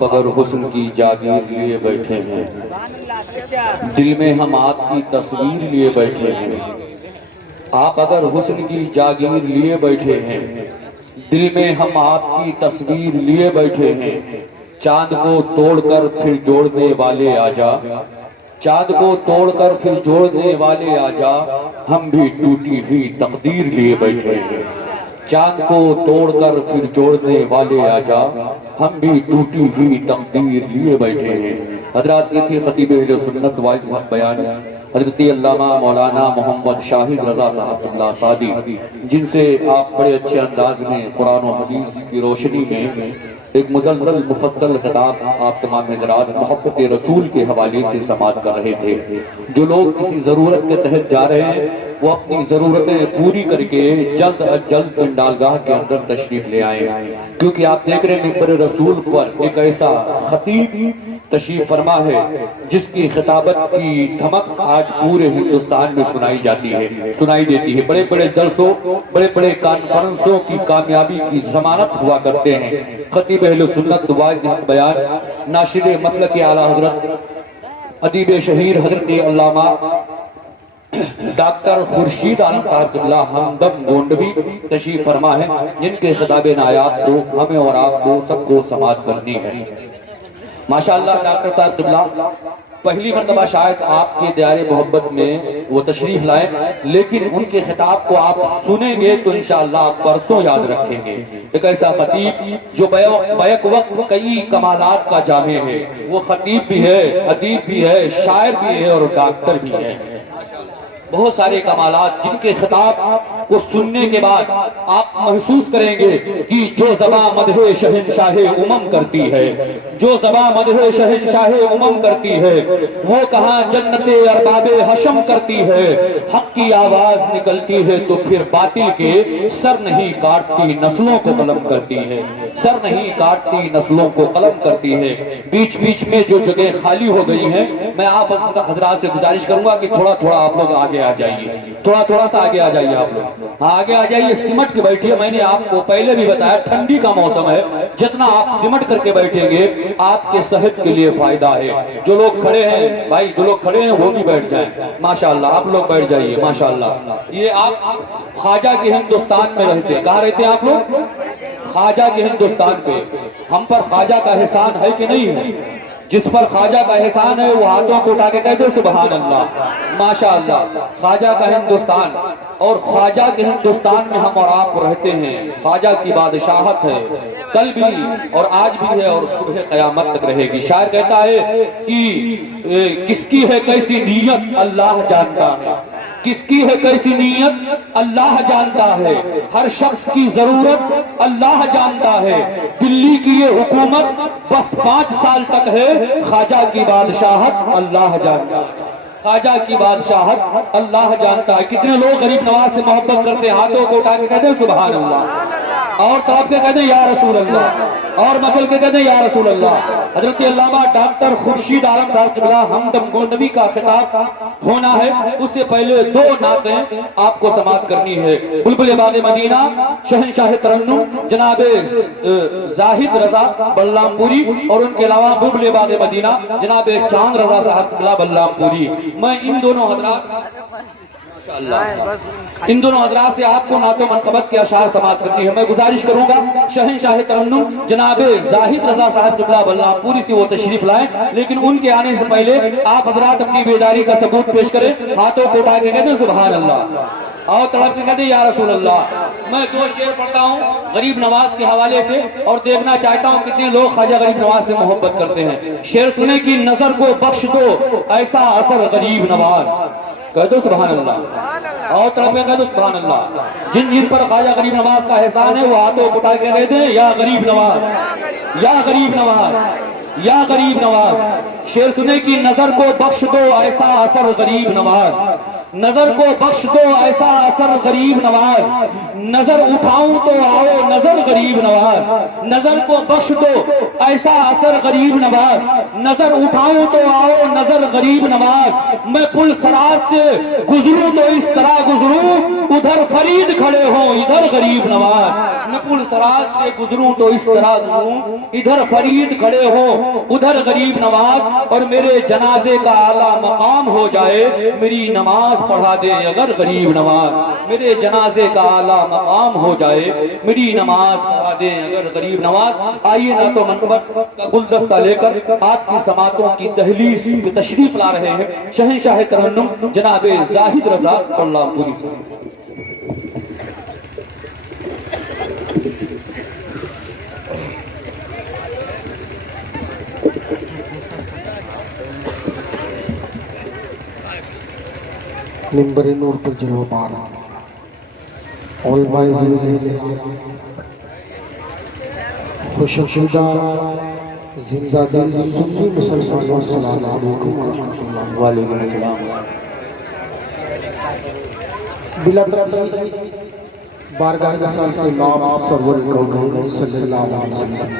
आप अगर हुस्न की जागीर लिए बैठे हैं, दिल में हम आपकी तस्वीर लिए बैठे हैं। आप अगर हुस्न की जागीर लिए बैठे हैं, दिल में हम आपकी तस्वीर लिए बैठे हैं। चांद को तोड़कर फिर जोड़ने वाले आजा, चांद को तोड़कर फिर जोड़ने वाले आजा, हम भी टूटी हुई तकदीर लिए बैठे हैं। चांद को तोड़कर फिर जोड़ने वाले आजा, हम भी टूटी हुई तकदीर लिए बैठे हैं। हजरात ये थे खतीब अहले सुन्नत वाइस हक बयान हजरत अल्लामा मौलाना मोहम्मद शाहिद रजा साहब सादी, जिनसे आप बड़े अच्छे अंदाज में कुरान और हदीस की रोशनी में एक मुदल्लल मुफस्सल खिताब आप तमाम हज़रात मोहब्बत रसूल के हवाले से समाअत कर रहे थे। जो लोग किसी ज़रूरत के तहत जा रहे हैं, वो अपनी ज़रूरतें पूरी करके जल्द अज जल्द पंडालगाह के अंदर तशरीफ ले आए, क्योंकि आप देख रहे हैं मिंबर रसूल पर एक ऐसा खतीब तशरीफ फरमा है जिसकी खिताबत की धमक आज पूरे हिंदुस्तान में सुनाई जाती है, सुनाई देती है। बड़े बड़े जलसों, बड़े बड़े कॉन्फ्रेंसों की कामयाबी की जमानत हुआ करते हैं खतीब अहले सुन्नत वाइज हक बयान नाशिर मसलक के आला हजरत अदीब शहीर हजरत अल्लामा डॉक्टर खुर्शीद आलम साहब हमदम गोंडवी तशरीफ फरमा है, जिनके खिताब नायात को हमें और आपको सबको समाअत करनी है। माशाअल्लाह डॉक्टर साहब पहली मरतबा शायद आपके दायरे मोहब्बत में वो तशरीफ लाए, लेकिन उनके खिताब को आप सुनेंगे तो इंशाअल्लाह आप परसों याद रखेंगे। एक ऐसा खतीब जो बैक वक्त कई कमालात का जामे है, वो खतीब भी है, अदीब भी है, शायर भी है और डॉक्टर भी है। बहुत सारे कमालात जिनके खिताब को सुनने के बाद आप महसूस करेंगे कि जो ज़बां मदहे शहंशाहे उमम करती है, जो ज़बां मदहे शहंशाहे उमम करती है, वो कहाँ जन्नते अरबाबे हशम करती है। हक की आवाज निकलती है तो फिर बातिल के सर नहीं काटती नस्लों को कलम करती है, सर नहीं काटती नस्लों को कलम करती है। बीच बीच में जो जगह खाली हो गई है, मैं आप हजरात से गुजारिश करूंगा कि थोड़ा थोड़ा आप लोग आगे आ जाइए, थोड़ा थोड़ा सा आगे आ जाइए आप लोग, हाँ आगे आ जाइए, सिमट के बैठिए। मैंने आपको पहले भी बताया ठंडी का मौसम है, जितना आप सिमट करके बैठेंगे आपके सेहत के लिए फायदा है। जो लोग खड़े हैं भाई, जो लोग खड़े हैं वो भी बैठ जाएं, माशाअल्लाह आप लोग बैठ जाइए माशाअल्लाह। ये आप ख्वाजा के हिंदुस्तान में रहते, कहाँ रहते हैं आप लोग? ख्वाजा के हिंदुस्तान पे। हम पर ख्वाजा का एहसान है कि नहीं है? जिस पर ख्वाजा का एहसान है वो हाथों को उठा के कह दो सुभान अल्लाह, माशाअल्लाह। ख्वाजा का हिंदुस्तान, और ख्वाजा के हिंदुस्तान में हम और आप रहते हैं। ख्वाजा की बादशाहत है, कल भी और आज भी है और सुबह कयामत तक रहेगी। शायर कहता है कि किसकी है कैसी नीयत अल्लाह जानता है, किसकी है कैसी नीयत अल्लाह जानता है। हर शख्स की जरूरत अल्लाह जानता है। दिल्ली की ये हुकूमत बस 5 साल तक है, ख्वाजा की बादशाहत अल्लाह जानता है, ख्वाजा की बादशाहत अल्लाह जानता है। कितने लोग गरीब नवाज से मोहब्बत करते हैं, हाथों को उठा के कहते हैं सुभान अल्लाह, और तड़प के कहते हैं या रसूल अल्लाह, और मचल के कहते हैं या रसूल अल्लाह। हजरत अल्लामा डॉक्टर खुर्शीद आलम साहब क़िबला हमदम गोंडवी का खिताब होना है, उससे पहले 2 नातें आपको समाअत करनी है। बुलबुल बाग़े मदीना शहंशाह तरन्नुम जनाब जाहिद रजा बल्लामपुरी, और उनके अलावा बुलबुल बाग़े मदीना जनाब चांद रजा साहब क़िबला बल्लामपुरी। मैं इन दोनों हजरात से आपको नातो मनकबत के अशार समाअत करनी है। मैं गुजारिश करूंगा शहंशाह तरन्नुम जनाब जाहिद रजा साहब क़िबला बल्लामपुरी से वो तशरीफ लाएं, लेकिन उनके आने से पहले आप हजरात अपनी बेदारी का सबूत पेश करें। हाथों को उठा के कहते सुभान अल्लाह, और तड़प के कहते या रसूल अल्लाह। मैं 2 शेर पढ़ता हूँ गरीब नवाज के हवाले से, और देखना चाहता हूँ कितने लोग ख्वाजा गरीब नवाज से मोहब्बत करते हैं। शेर सुने कि नजर को बख्श दो ऐसा असर गरीब नवाज, कह दो सुभान अल्लाह, और तड़प में कह दो सुभान अल्लाह। जिन जिन पर ख्वाजा गरीब नवाज का एहसान है वो हाथों को उठा के कहते हैं या गरीब नवाज, या गरीब नवाज, या गरीब नवाज। शेर सुने की नजर को बख्श दो ऐसा असर गरीब नवाज, नजर को बख्श दो ऐसा असर गरीब नवाज। नजर उठाऊं तो आओ नजर गरीब नवाज, नजर को बख्श दो ऐसा असर गरीब नवाज। नजर उठाऊं तो आओ नजर गरीब नवाज। मैं पुल सराज से गुजरूं तो इस तरह गुजरूं, उधर फरीद खड़े हो इधर गरीब नवाज। मैं पुल सराज से गुजरूं तो इस तरह गुजरूं, इधर फरीद खड़े हो उधर गरीब नवाज, और मेरे जनाजे का आला मकाम हो जाए मेरी नमाज पढ़ा दे अगर गरीब नवाज, मेरे जनाजे का आला मकाम हो जाए मेरी नमाज पढ़ा दे अगर गरीब नवाज। आइए ना तो मनकबत का गुलदस्ता लेकर आपकी समातों की दहलीज पे तशरीफ ला रहे हैं शहंशाह तरन्नुम जनाबे जाहिद रजा कोल्हापुरी से। मिंबर नूर पर जलवा पार खुशशीदा जिंदा दिल सुन्नी मुसलमानों अस्सलाम वालेकुम व रहमतुल्लाह। वालेकुम अस्सलाम। बारगाह रसूल के नाम सरवर कौन सल्लल्लाहु अलैहि वसल्लम,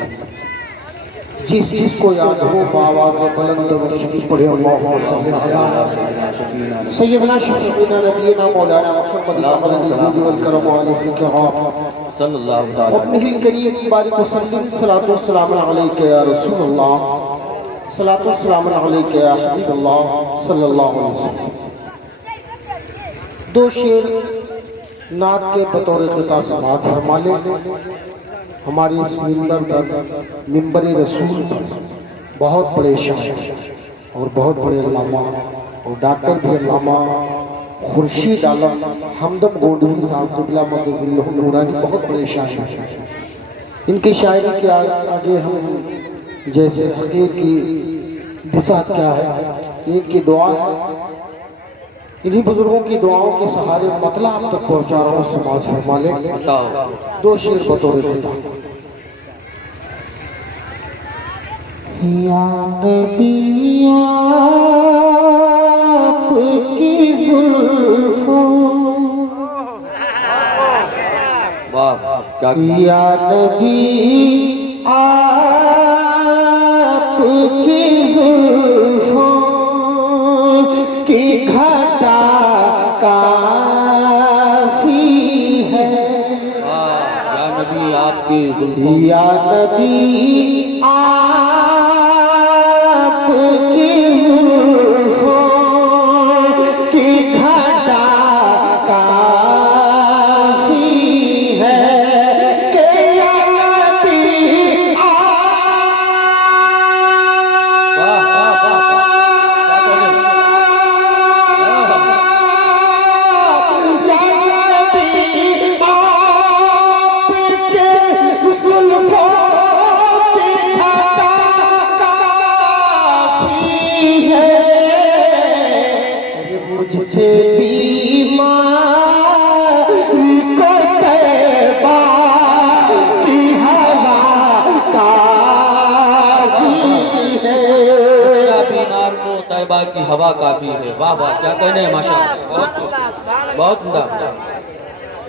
जिस जिस को याद हो आवाज़ बुलंद व शरीफ पढ़े अल्लाहुम्मा सल्ली अला सय्यदना शफीना नबीना मौलाना मुहम्मद वल करम अलैहि सल्लल्लाहु अलैहि करीम बारिक वसल्लम सलातो सलाम अलैका या रसूल अल्लाह सलातो सलाम अलैका या हबीब अल्लाह सल्लल्लाहु अलैहि वसल्लम। दो शेर नात के बतौर ख़िताब समाअत फरमा ले। हमारी इस मिंबर रसूल पर बहुत बड़े शायर और बहुत बड़े अल्लामा और डॉक्टर भी अल्लामा खुर्शीद आलम हमदम गोंडवी साहब क़िबला मददुल्लाह नूरानी बहुत बड़े शायर हैं। इनकी शायरी के आगे हम जैसे फ़कीर की बिसात क्या है, इनकी दुआ है, इन्हीं बुजुर्गों की दुआओं के सहारे मतलब आप तक पहुंचा रहा हूँ। समाज फरमा ले दो शेर बतौर ख़िताब। या नबी आपकी जुल्फों, या नबी आपकी जुल्फों की घटा काफी है, या नबी आपकी जुल्फों, या नबी आपकी जुल्फों की घटा काफी है कि या नबी मुझसे बीमार को तैबा की हवा काफी है, बीमार को तैबा की हवा काफी है। वाह वाह, क्या कहने हैं माशाअल्लाह, बहुत उम्दा।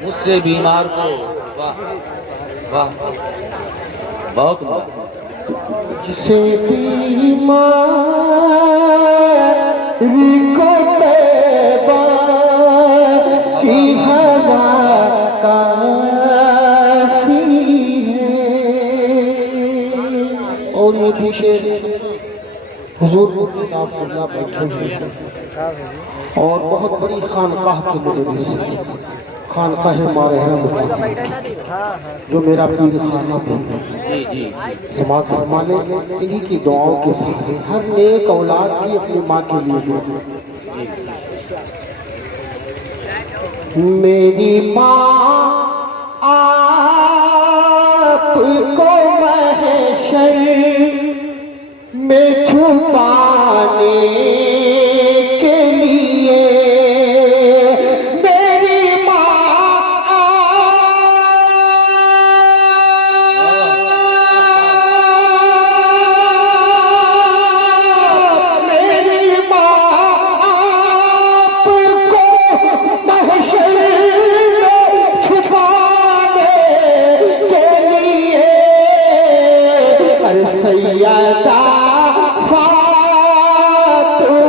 मुझसे बीमार को, वाह वाह, बहुत उम्दा। मुझसे बीमार को तैबा की हवा काफी है। और ये भी शेर हुजूर साहब बैठे हुए हैं और बहुत बड़ी खानकाह के मुदर्रिस खानकाह मारे हैं जो मेरा पीर खाना पे समात फरमाने। इन्हीं की दुआओं के साथ हर नेक औलाद भी अपनी माँ के लिए दुआ। मेरी माँ आपको महशर में छुपाने के लिए, सैयदा फातिमा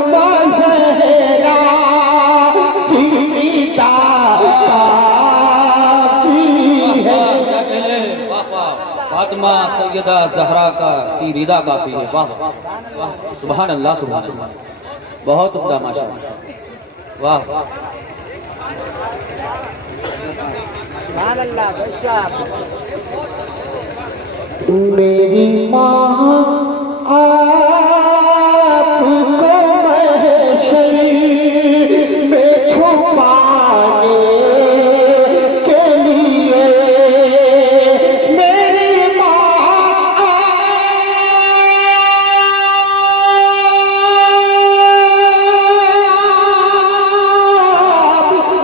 सैयदा ज़हरा का की रिदा काफी है। वाह वाह, सुभान अल्लाह सुभान अल्लाह, बहुत उम्दा माशाअल्लाह, वाह सुभान अल्लाह। मेरी माँ आपको महशर में छुपाने के लिए, मेरी माँ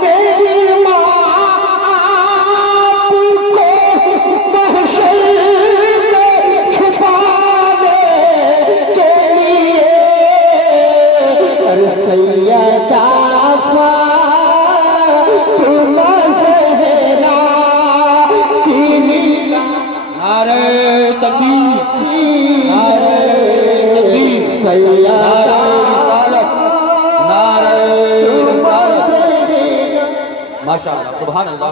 मेरी माँ आपको महशर सैयदा फातिमा ज़हरा की रिदा, नारे तकबीर, नारे तकबीर, सैयदा रिसालत, नारे रिसालत, माशाअल्लाह सुभान अल्लाह।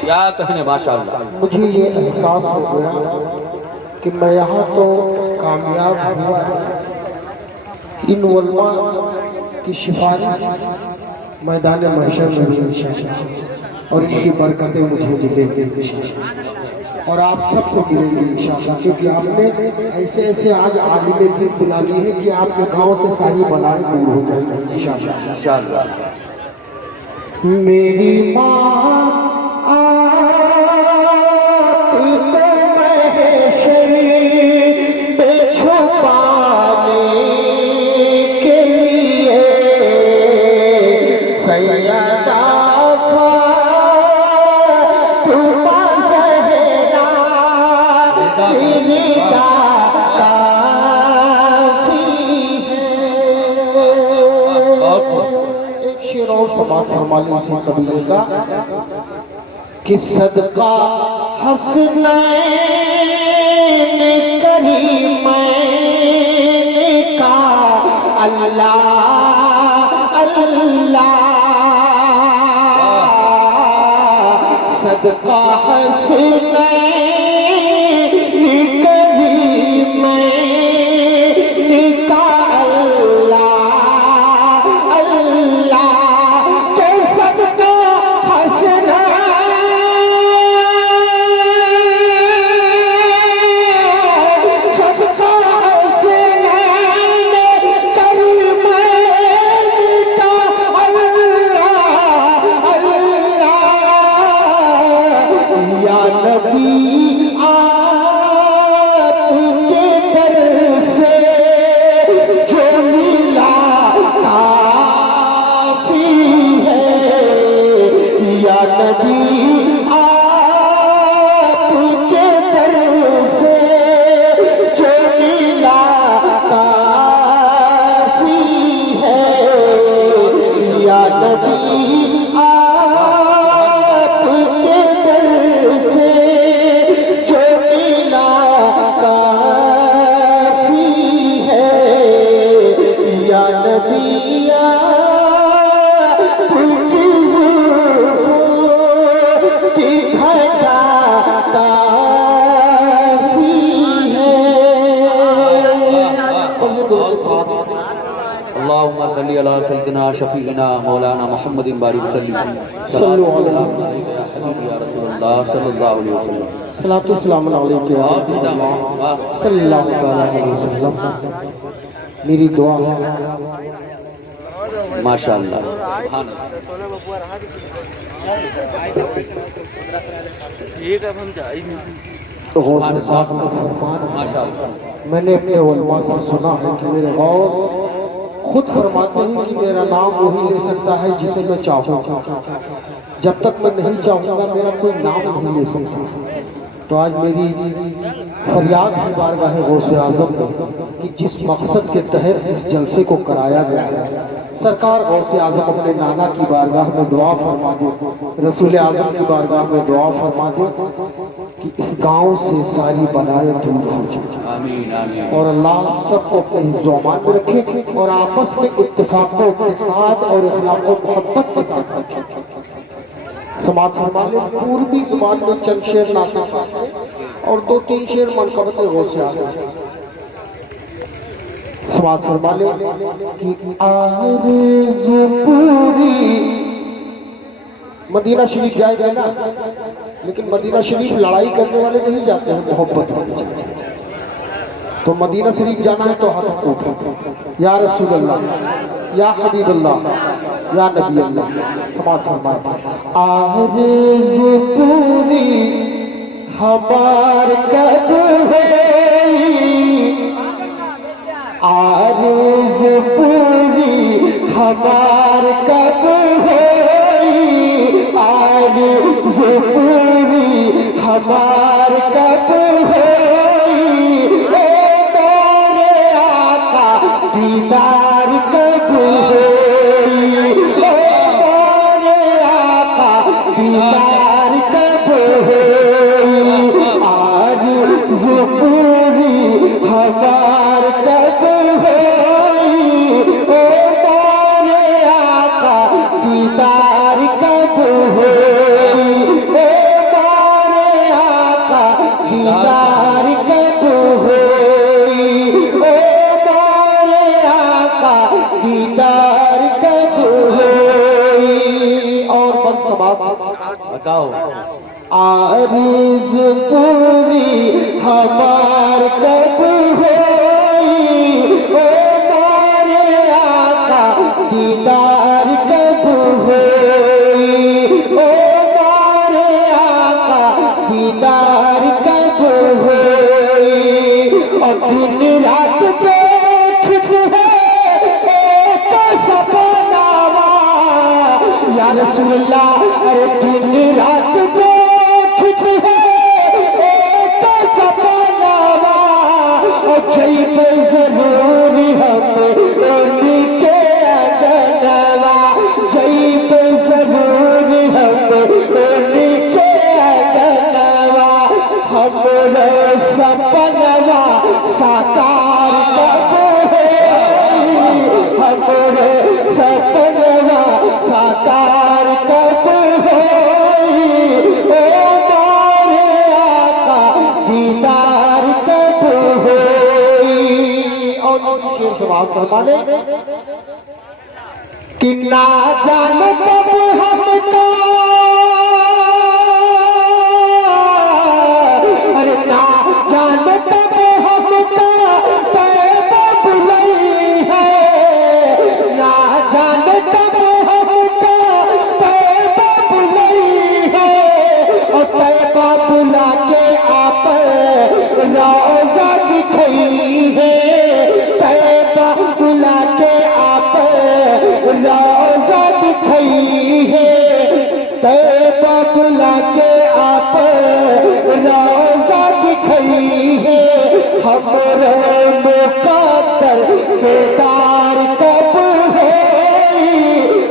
क्या कहने माशाअल्लाह। मुझे ये एहसास हो गया कि मैं यहाँ तो कामयाब हुआ, इन उलमा की सिफारिश मैदान महशर में भी और इनकी बरकतें मुझे मिलेंगी और आप सबको मिलेंगी इंशाअल्लाह, क्योंकि आपने ऐसे ऐसे आज आलिम भी बुला ली है कि आपके गांव से सारी बलाएं दूर हो जाएंगी इंशाअल्लाह। मेरी माँ आपको महशर में छुपाने के लिए, सैयदा फातिमा ज़हरा की रिदा काफी है। एक शेर और समात फरमा लें इसी कबीले का कि सदका हसनैन करीमैन का अल्लाह अल्लाह, सदका हसनैन करीमैन का अल्लाह अल्लाह, के सदका आपके दर से जो मिला काफी है, या नबी आपके दर से जो मिला काफी है, या नबी आपके दर से जो मिला काफी है, या नबी आपकी ज़ुल्फ़ों की घटा काफी है। अल्लाहुम्मा सल्ली अला सय्यिदिना शफीइना मौलाना मुहम्मदिन बारिक वसल्लम सल्लल्लाहु अलैहि या हबीबी या रसूलल्लाह सल्लल्लाहु अलैहि वसल्लम। सलातु सलाम अलैका या अल्लाह सल्लल्लाहु अलैहि वसल्लम। मेरी दुआ है माशाअल्लाह ठीक है, हम जाएंगे। तो गौस पाक का फरमान है। माशाअल्लाह। मैंने अपने उलमा से सुना है कि मेरे गौस खुद फरमाते हैं कि मेरा नाम वही ले सकता है जिसे मैं चाहूँगा, जब तक मैं नहीं चाहूँगा मेरा कोई नाम नहीं ले सकता। तो आज मेरी फरियाद है बारगाह गौसे आज़म में कि जिस मकसद के तहत इस जलसे को कराया गया है, सरकार गौसे आज़म अपने नाना की बारगाह में दुआ फरमा दे, रसूल आज़म की बारगाह में दुआ फरमा दे कि इस गांव से सारी बलाएं दूर हो जाए। आमीन आमीन। और अल्लाह सबको अपने हिफ्ज़-ओ-अमान में रखे और आपस में इत्तेफाक व इत्तेहाद और इखलाक व मोहब्बत के साथ रखे। समाज फरमा ले। पूर्वी जुबान में चंद शेर नासिर और 2-3 शेर मनकबत गौस से आगे समाज फरमा ले कि आरज़ू पूरी। मदीना शरीफ जाएगा ना, लेकिन मदीना शरीफ लड़ाई करने वाले नहीं जाते हैं, मोहब्बत वाले जाते हैं। तो मदीना शरीफ जाना है तो हाथ उठो, या रसूल अल्लाह, या हबीब अल्लाह, या नबी अल्लाह। समाज फरमाए आरज़ू पूरी हमार कब होई, आरज़ू पूरी हमार कब होई, आरज़ू पूरी हमार कब होई, ओ मोरे आका दीदार कब होई, ओ मोरे आका दीदार कब होई, आरज़ू पूरी हमार कब होई, ओ मोरे आका दीदार कब होई, ओ मोरे आका दीदार कब होई, ओ मोरे आका दीदार कब होई। और बताओ आरज़ू पूरी हमार कब होई, ओ मोरे आका दीदार कब होई, ओ मोरे आका दीदार कब होई। और दिन रात देखते हैं एक सपनावा, या रसूल अल्लाह, अरे दिन रात देखते हैं एक सपनावा, और जैब जरूरी हम उनके अगनवा, जैब जरूरी हम उनके अगनवा, हमरो सपनवा साकार कब होई, हमरो सपनवा साकार कब होई, ओ मोरे आका दीदार कब होई। और शेर समाप्त फरमा ले कि ना जाने कब हमका, अरे ना जाने कब हमका तैबा बुलाई है, ना जाने कब हमका तैबा बुलाई है, और तैबा बुला के आप रोजा दिखाई है, तैबा बुला के आप रोजा दिखाई है, तैबा बुला के आप रोजा दिखाई है, हमरो मुकद्दर बेदार कब होई,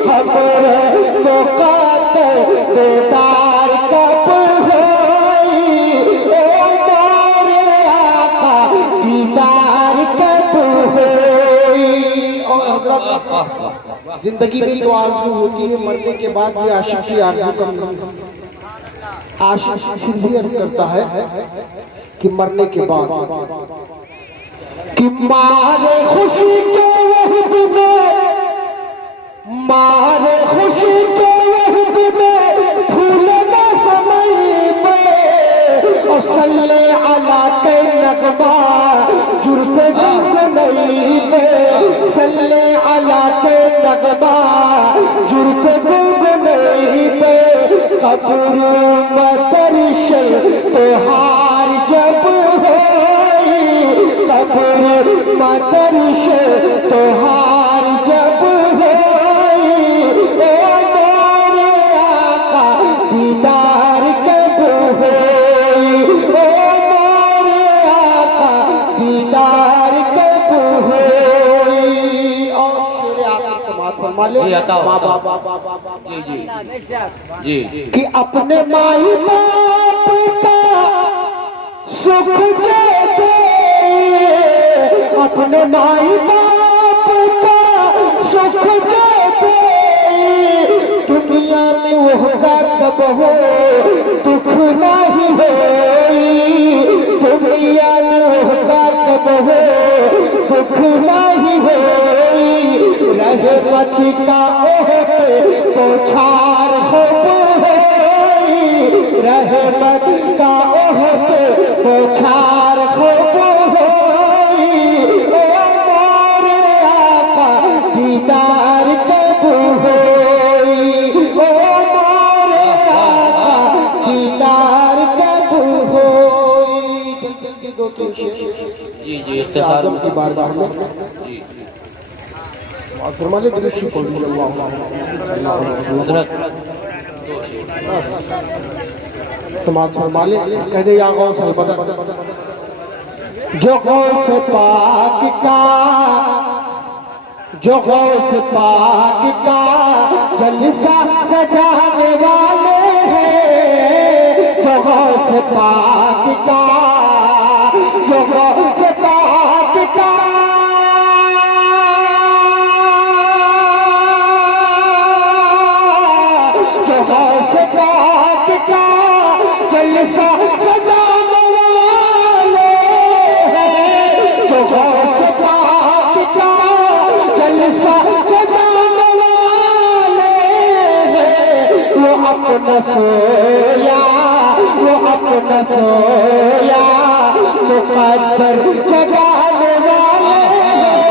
हमरो मुकद्दर बेदार कब होई, ओ मोरे आका दीदार कब होई। और हज़रत जिंदगी में तो आरज़ू होती है, मरने के बाद भी आशिक की आरज़ू कम नहीं। आशिक फिर भी अर्ज़ करता है कि मरने के बाद कि मारे खुशी के वक्त में, मारे खुशी के वक्त में भूलना समय में, और सल्ले अला के नगमा जुर्ब गुनगुनई में, सल्ले अला के नगमा जुर्ब गुनगुनई में, कब्र मतरिश तोहार जब होई, कब्र मतरिश तोहार जब होई, ओ मोरे आका दीदार कब होई, ओ मोरे आका दीदार कब होई। और शेर आका समात फरमा ले जी कि अपने माई बाप का सुख दे दे, अपने माई बाप का सुख दे दे, दुनिया में वो कब हो दुख नहीं होई, दुनिया का कब हो दुख नहीं होई, रहमत का पोछार हो होई, रहमत का पोछार हो होई, ओ मोरे आका दीदार कब होई, ओ मोरे आका दीदार कब होई। जल्दी दो तीन शेर जी जी इख्तिसार आदम की बारगाह में जी और फरमाने दृश्य को समाज फरमाले कह दे या गौस अलबदर जो गौस पाक का, जो गौस पाक का जलसा सजाने वाले हैं, जो गौस पाक का, जो गौस पाक का, जो गौस पाक का जलसा सजाने वाले हैं, जो गौस पाक का जलसा सजाने वाले हैं, वो अपना सोया, वो अपना सोया मुकद्दर जगाने वाले हैं,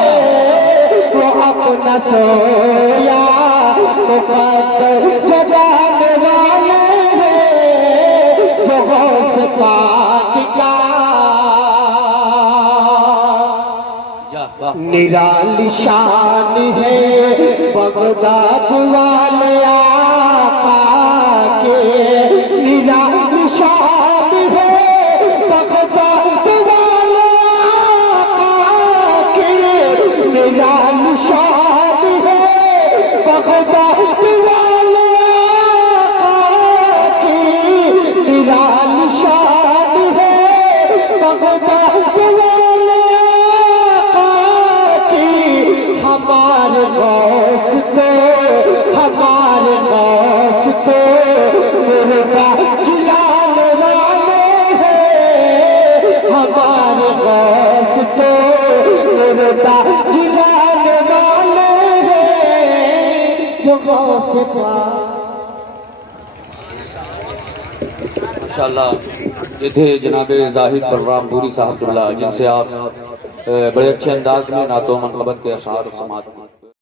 वो अपना सोया मुकद्दर जगाने वाले हैं, जो गौस पाक का निराली शान है बगदाद वाले आका के, निराली शान है बगदाद वाले आका के, निराली शान है बगदाद वाले आका की, निराली शान है बगदाद वाले आका की, हमारे गौस को, हमारे गौस को मुर्दा जिलाने वाले हैं, हमारे गौस को मुर्दा जिलाने वाले हैं, जो गौस पाक। इंशाअल्लाह ये थे जनाब जाहिद बलराम दूरी साहब जिनसे आप बड़े अच्छे अंदाज में नातो मनकबत के अशार समात